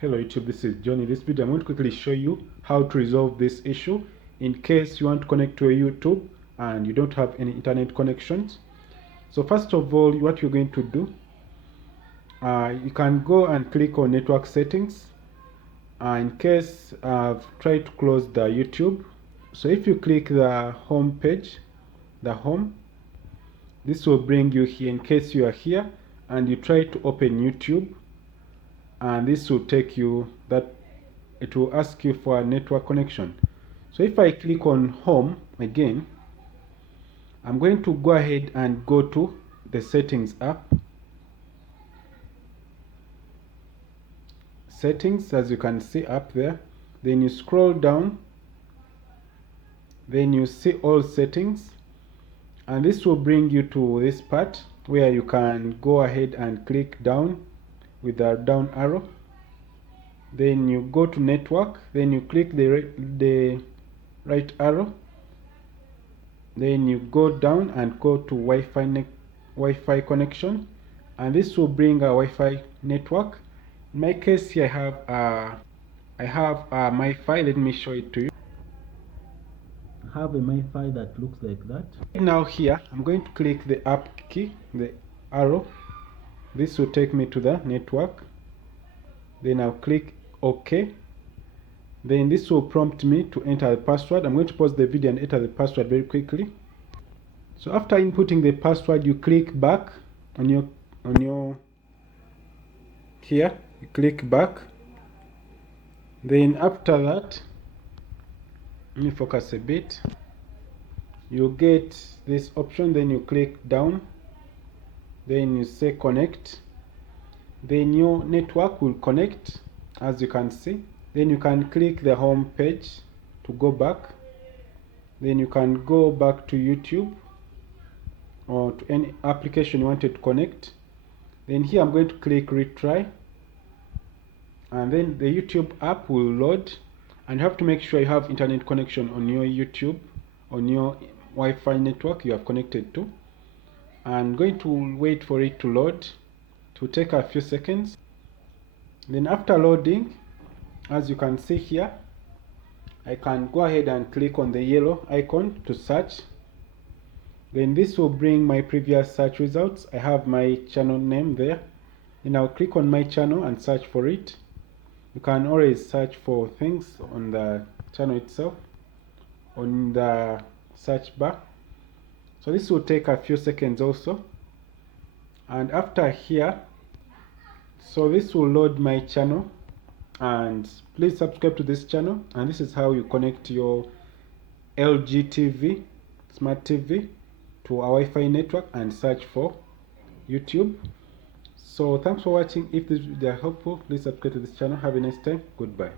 Hello YouTube, this is John. In this video I'm going to quickly show you how to resolve this issue in case you want to connect to a YouTube and you don't have any internet connections. So first of all, what you're going to do, you can go and click on network settings. In case I've tried to close the YouTube, so if you click the home page, the home, this will bring you here in case you are here and you try to open YouTube, and this will take you that it will ask you for a network connection. So if I click on home again, I'm going to go ahead and go to the settings app. Settings, as you can see up there, then you scroll down, then you see all settings, and this will bring you to this part where you can go ahead and click down with the down arrow. Then you go to network, then you click the right arrow, then you go down and go to Wi-Fi connection, and this will bring a Wi-Fi network. In my case here I have a MiFi. Let me show it to you. I have a MiFi that looks like that. Now here I'm going to click the up key, the arrow. This will take me to the network. Then I'll click OK. Then this will prompt me to enter the password. I'm going to pause the video and enter the password very quickly. So after inputting the password, you click back on your here, you click back. Then after that, let me focus a bit. You get this option, then you click down, then you say connect. Then your network will connect, as you can see. Then you can click the home page to go back. Then you can go back to YouTube or to any application you wanted to connect. Then here I'm going to click retry, and then the YouTube app will load, and you have to make sure you have internet connection on your YouTube, on your Wi-Fi network you have connected to. I'm going to wait for it to load. It will take a few seconds. Then after loading, as you can see here, I can go ahead and click on the yellow icon to search. Then this will bring my previous search results. I have my channel name there. Then I'll click on my channel and search for it. You can always search for things on the channel itself, on the search bar. So this will take a few seconds also. And after here, so this will load my channel, and please subscribe to this channel. And this is how you connect your LG TV, smart TV, to a Wi-Fi network and search for YouTube. So thanks for watching. If this video is helpful, please subscribe to this channel. Have a nice time. Goodbye.